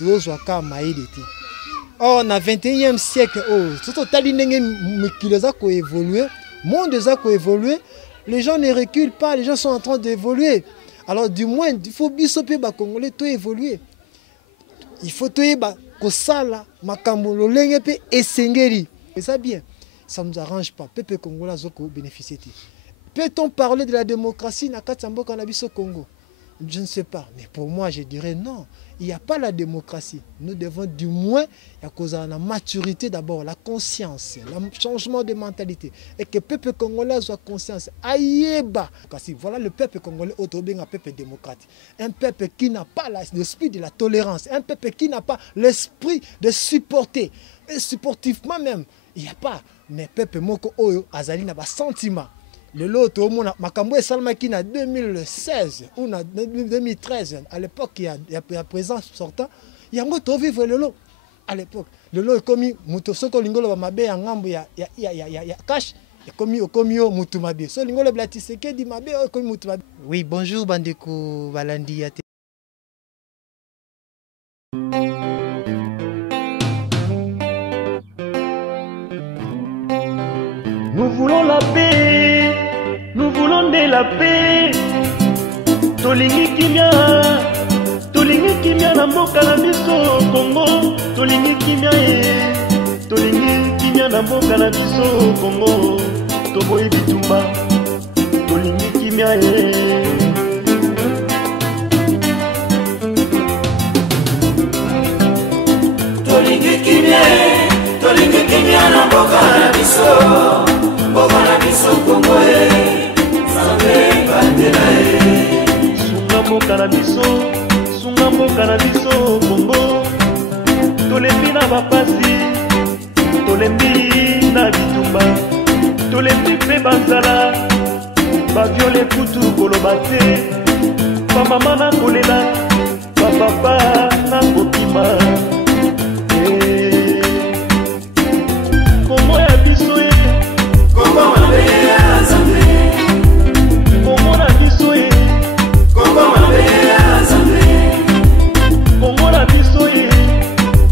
tozwaka mayele te. Or na 21e siècle surtout tali ndenge mikilo za ko évoluer, monde za ko évoluer, les gens ne reculent pas, les gens sont en train d'évoluer. Alors du moins il faut bisoper ba congolais to évoluer. Il faut to ba ko sala makambo lolenge pe esengeli. Et ça bien, ça nous arrange pas. Peuple congolais zoko bénéficier. Peut-on parler de la démocratie na katambo kana biso Congo? Je ne sais pas, mais pour moi je dirais non. Il n'y a pas la démocratie. Nous devons du moins, à cause de la maturité d'abord, la conscience, le changement de mentalité. Et que le peuple congolais soit conscient. Aïeba. Voilà le peuple congolais, un peuple démocratique. Un peuple qui n'a pas l'esprit de la tolérance. Un peuple qui n'a pas l'esprit de supporter. Et supportivement même, il n'y a pas. Mais le peuple moko oyo, azali na ba sentiment. Le lot au monde, Makambo et Salmaki en 2016 ou en 2013, à l'époque, il y a présent sortant, il y a un autre vivre le lot. À l'époque, le lot est commis, Moutosoko Lingolo Mabe en Gambo, il y a cash, et commis au comio Moutumabe. So Lingolo Blatiseke dit Mabe, comme Moutumabe. Oui, bonjour Bandeko Balandi. Nous voulons la paix, nous voulons de la paix. Tolingi kimia na mboka na biso Congo. Tolingi kimia na mboka na biso Congo. Toboyi bitumba, tolingi kimia Tolingi kimia na mboka na biso. Mboka na biso Congo Sambe bandela Sunga mboka na biso Congo. Tolembi na bapasi, tolembi na bitumba, tolembi pe banzala, baviole kutu koloba te, bamama na kolela, bapapa na kokima. Congo ya biso Congo mabe ya Nzambe. Congo na biso Congo mabe ya Nzambe. Congo na biso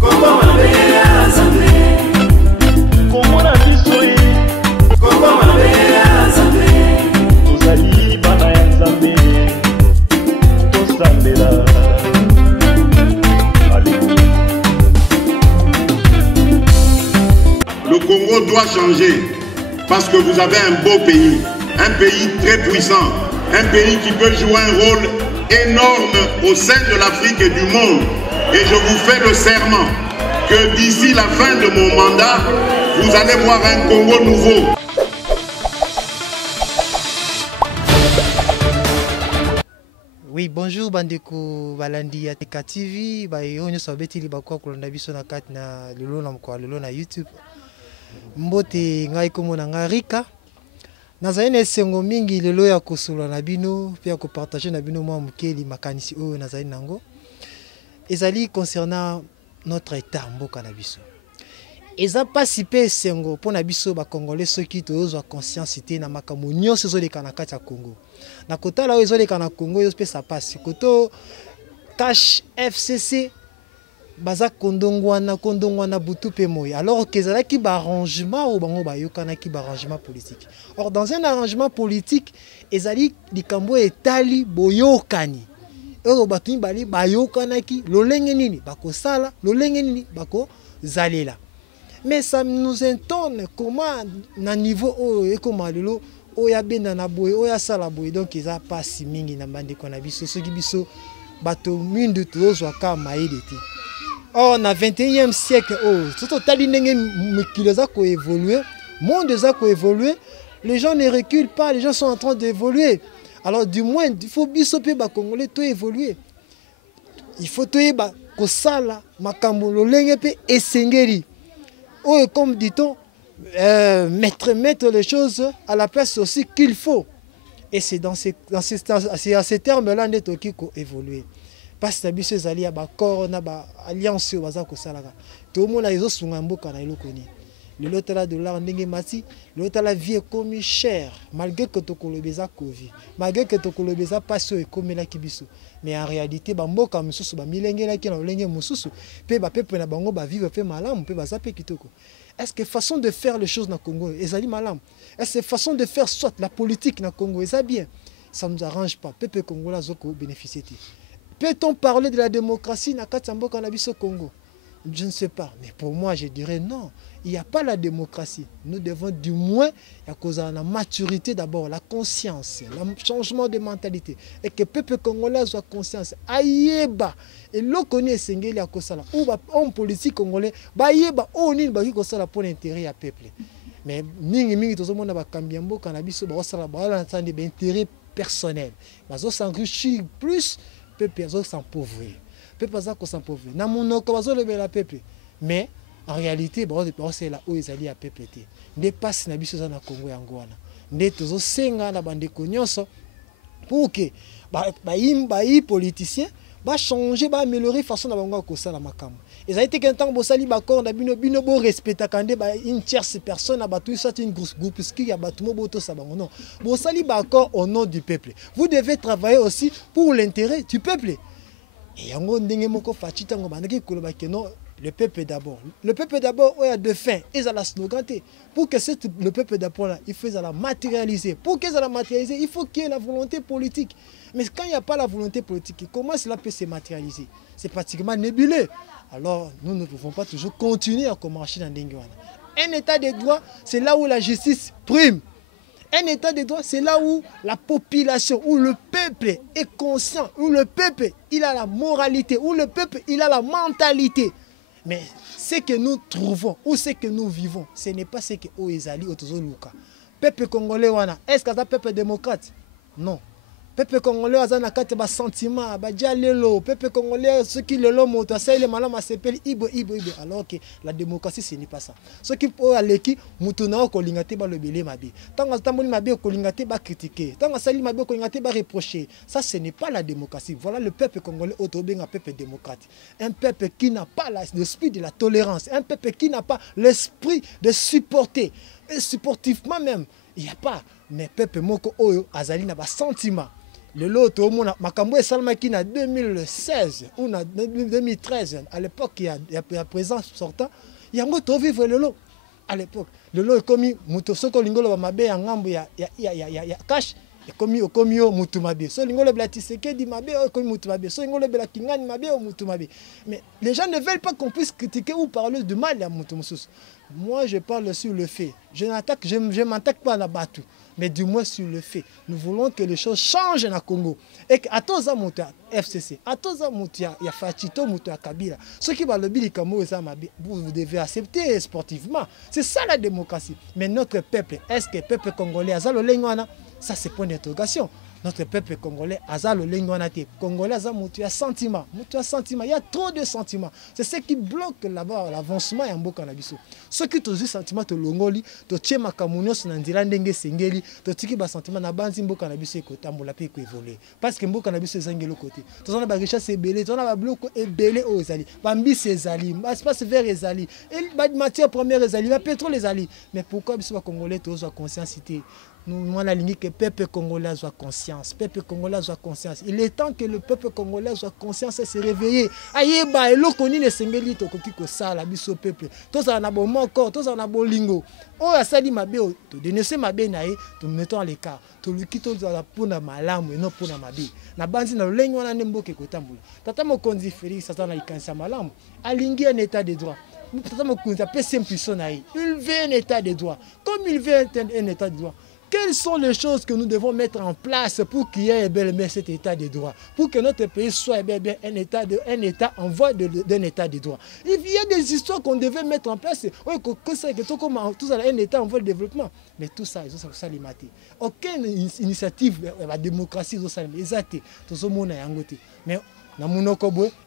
Congo mabe ya Nzambe. Congo na biso Congo mabe ya Nzambe. Tozali bana ya Nzambe, tosambela. Le Congo doit changer. Parce que vous avez un beau pays très puissant, un pays qui peut jouer un rôle énorme au sein de l'Afrique et du monde. Et je vous fais le serment que d'ici la fin de mon mandat, vous allez voir un Congo nouveau. Oui, bonjour Bandeko Balandi Ateka TV. On sabeti li bakwa kolanda biso na kati na lelo na mko lelo na YouTube. Mbote ngai komona ngarika. Nazali na esengo mingi lelo ya kosula na bino pe ya kopartager na bino mwa mukeli makanisi oyo nazali nango. Ezali concernant notre état mboka na biso. Eza pasi pe esengo pona biso ba congolais soki tozwa conscience te na makambo nyonso ezoleka na kati ya Congo. Na kotala oyo ezoleka na Congo yo pe sa pasi. Koto cash FCC baza kondongwana butu pe moya. Alors que ezala ki ba arrangement ou bango ba yokana ki ba arrangement politique. Or dans un arrangement politique ezali likambo etali boyokani. Ero batu bali bayokana ki lolenge nini bakosala lolenge nini bako zalela. Mais ça nous étonne comment na niveau et comment lelo oya benda na boye oya sala boye donc eza pas si mingi na bande ko na biso soki biso bato mindu tozwa ka maïde te. Or na 21e siècle surtout tali ndenge mikilo za ko évoluer, monde za ko évoluer, les gens ne reculent pas, les gens sont en train d'évoluer. Alors du moins il faut bisoper ba congolais to évoluer. Il faut to ba ko sala makambo lolenge pe esengeli. Oh, comme dit-on, mettre les choses à la place aussi qu'il faut. Et c'est à ces termes-là qu'il faut évoluer. Parce que les gens ont des alliances. Tout le monde a des alliances. Le lot la dollar ndenge mati, le lot la vie est comme cher malgré que tokolobeza Covid, malgré que tokolobeza passo et comme la kibiso. Mais en réalité ba mboka mususu ba milenge la ki na lenge mususu pe ba pepe na bango ba vivre pe malamu pe ba zape kitoko. Est-ce que façon de faire les choses dans le Congo ezali malamu? Est-ce que façon de faire soit la politique dans le Congo est bien? Ça ne nous arrange pas. Pepe Congolais zoko bénéficier. Peut-on parler de la démocratie na katambo kanabiso Congo? Je ne sais pas, mais pour moi je dirais non. Il n'y a pas la démocratie. Nous devons du moins, à cause de la maturité d'abord, la conscience, le changement de mentalité. Et que le peuple congolais soit conscience. Aïeba. Et l'on connaît Sengeli à Kosala. Ou en politique congolais, aïeba, on est baki Kosala pour l'intérêt à peuple. Mais mingi tout le monde a cambiambo cannabis ba osala ba la tande d'intérêt personnel. Ba zo s'enrichir plus, peuple zo s'appauvrir. Peuple za ko s'appauvrir. Na monoko ba zo lever la peuple. Mais en réalité, c'est là où ils allaient à PPT. Ne passe na biso na Congo yangoana. Ne tozo senga na bande konyoso pour que les politiciens va changer, va améliorer façon na bango ko sala makambo. Ils a été qu'un temps bosali bakor na bino bo respecta kande ba une tierce personne na batu ça une groupe ski ya batu mo boto sa bango non. Bosali bakor au nom du peuple. Vous devez travailler aussi pour l'intérêt du peuple. Et yango ndenge moko fachi tango bandaki koloba ke non. Le peuple d'abord. Le peuple d'abord, il y a deux fins. Ils ont la slogan. Pour que le peuple d'abord, il faut la matérialiser. Pour qu'ils la matérialiser, il faut qu'il y ait la volonté politique. Mais quand il n'y a pas la volonté politique, comment cela peut se matérialiser? C'est pratiquement nébuleux. Alors, nous ne pouvons pas toujours continuer à marcher dans Ndengwana. Un état de droit, c'est là où la justice prime. Un état de droit, c'est là où la population, où le peuple est conscient, où le peuple, il a la moralité, où le peuple, il a la mentalité. Mais ce que nous trouvons ou ce que nous vivons, ce n'est pas ce que Oezali Otozo Luka. Peuple congolais, est-ce que c'est un peuple démocrate? Non. Peuple congolais, il y a un sentiment, le peuple congolais, ceux qui le l'ont monté, c'est le malin, s'appelle Ibo. Alors que la démocratie, ce n'est pas ça. Ceux qui peuvent aller qui, Moutouna, Kolingate, le belé mabi. Tant que Tamoni mabi, Kolingate, critiquer. Tant que Sali mabi, Kolingate, reprocher. Ça, ce n'est pas la démocratie. Voilà le peuple congolais, autobé, un peuple démocratique. Un peuple qui n'a pas l'esprit de la tolérance. Un peuple qui n'a pas l'esprit de supporter. Et supportivement même, il n'y a pas. Mais peuple moko oyo, Azali n'a pas sentiment. Le lot, tout le monde, Makambo et Salmaki en 2016 ou en 2013, à l'époque, il y a présent sortant, il y a un autre vivre le lot. À l'époque, le lot est commis, Moutosoko Lingolo Mabe, en Gambo, il y a cash, il commis au comio Moutumabe. So Lingolo Blatiseke dit Mabe, comme Moutumabe. So Lingolo Blakingan Mabe ou Moutumabe. Mais les gens ne veulent pas qu'on puisse critiquer ou parler de mal à Moutumoussous. Moi, je parle sur le fait. Je ne m'attaque pas à la battue. Mais du moins sur le fait. Nous voulons que les choses changent dans le Congo. Et qu'à tous les FCC, à tous les il y a Fachito, Mouta Kabila. Ceux qui vont le dire vous devez accepter sportivement. C'est ça la démocratie. Mais notre peuple, est-ce que le peuple congolais a le lingwana? Ça, c'est point d'interrogation. Notre peuple congolais a le lingwana. Congolais a un sentiment. Il y a trop de sentiments. C'est ce qui bloque là-bas l'avancement et en Bokanabiso. Ceux qui ont des sentiments de l'ongoli, de Tchema Kamounios, Nandirandenge Sengeli, de Tiki Basentima, Nabanzi Mbokanabiso et Kotambola peut évoluer. Parce que Mbokanabiso est un côté. Tous on a des richesses ébélées, tous on a des blocs ébélés aux Zali. Bambi c'est Zali, espace vert les Zali, et matière première les Zali, pétrole les Zali. Mais pourquoi les Congolais tous ont conscience? Nous, la ligne que le peuple congolais soit conscience. Peuple congolais soit conscience. Il est temps que le peuple congolais soit conscience et se réveiller. Aïeba, et l'eau connaît les sengeli, tokoki ko sala, biso peuple. Tous en a bon encore, tous en a bon lingo. Oh, a sali mabe, to dénoncer mabe nae, to mettons à l'écart. To lui quitte la pona malamu et non pona mabe. Na banzi na lengo na nembo ke kotambula. Tata mo konzi Félix, tata na ikansa malamu. Alingi un état de droit. Tata mo konzi a simple personne nae. Il veut un état de droit. Comme il veut un état de droit. Quelles sont les choses que nous devons mettre en place pour qu'il y ait cet état de droit, pour que notre pays soit un état en voie d'un état de droit. Il y a des histoires qu'on devait mettre en place. Oui, que ça, tout ça, un état en voie de développement. Mais tout ça, ils ont ça limité. Aucune initiative, la démocratie, ils ont ça limité. Tout ce monde est en côté. Mais dans mon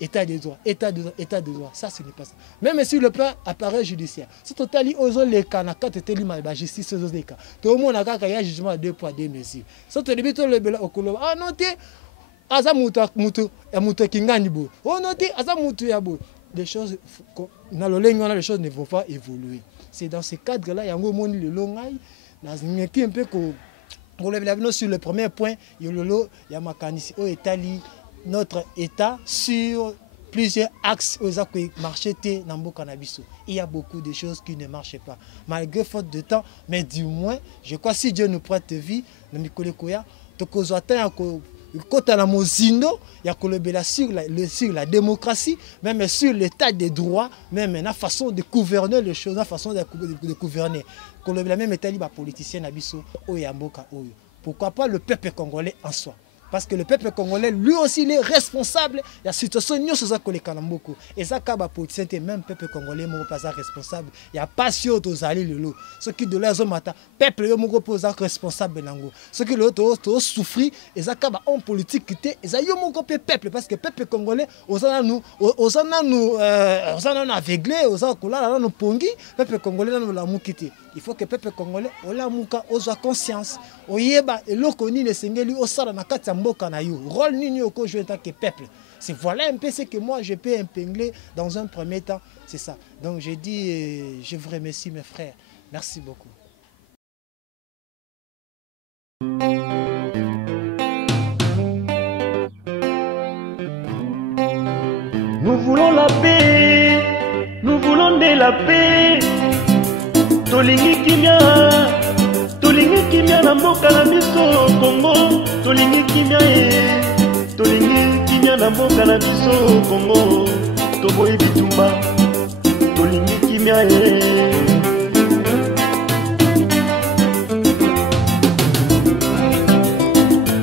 état de droit, état de droit, ça ce n'est pas ça. Même sur le plan appareil judiciaire, si tu as dit aux les cas, quand tu as la justice aux les cas, tout le monde a un jugement à 2 poids 2 mesures. Si tu as dit le bel au colo, ah non, Azamuto Kinganibo, oh non, Azamuto Yabo. Les choses, dans le lingue, les choses ne vont pas évoluer. C'est dans ce cadre-là, il y a un moment le longai, un peu sur le premier point, il y a notre État sur plusieurs axes aux marchés cannabis. Il y a beaucoup de choses qui ne marchent pas. Malgré faute de temps, mais du moins, je crois que si Dieu nous prête vie, nous quand on a Mozindo, il y a sur la démocratie, même sur l'état des droits, même la façon de gouverner les choses, la façon de gouverner. La même état politicien Nabiso, pourquoi pas le peuple congolais en soi? Parce que le peuple congolais, lui aussi, il est responsable de la situation. Nous sommes beaucoup. Et ça, quand les politiciens, même le peuple congolais, n'est pas responsable. Il n'y a pas sûr de aller le lot. Ce qui de là, le peuple est responsable. Ce qui est souffrir, et ça, quand on politique, et ça, il y a un peuple. Parce que le peuple congolais, on a nous aveuglés, on a nous pongi, le peuple congolais, nous l'a quitté. Il faut que le peuple congolais ait conscience. C'est voilà un peu ce que moi je peux épingler dans un premier temps. C'est ça. Donc je dis, je vous remercie mes frères. Merci beaucoup. Nous voulons la paix, nous voulons de la paix. Tolingi kimia na mboka na biso Congo. Tolingi kimia na mboka na biso Congo. Toboyi bitumba, tolingi kimia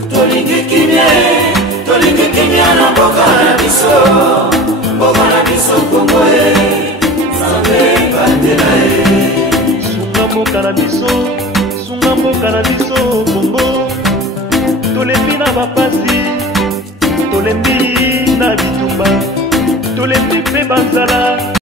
Tolingi kimia na mboka na biso Congo Sange bandela sunga mboka na biso Congo. Tolembi na bapasi, tolembi na bitumba, tolembi pe banzala,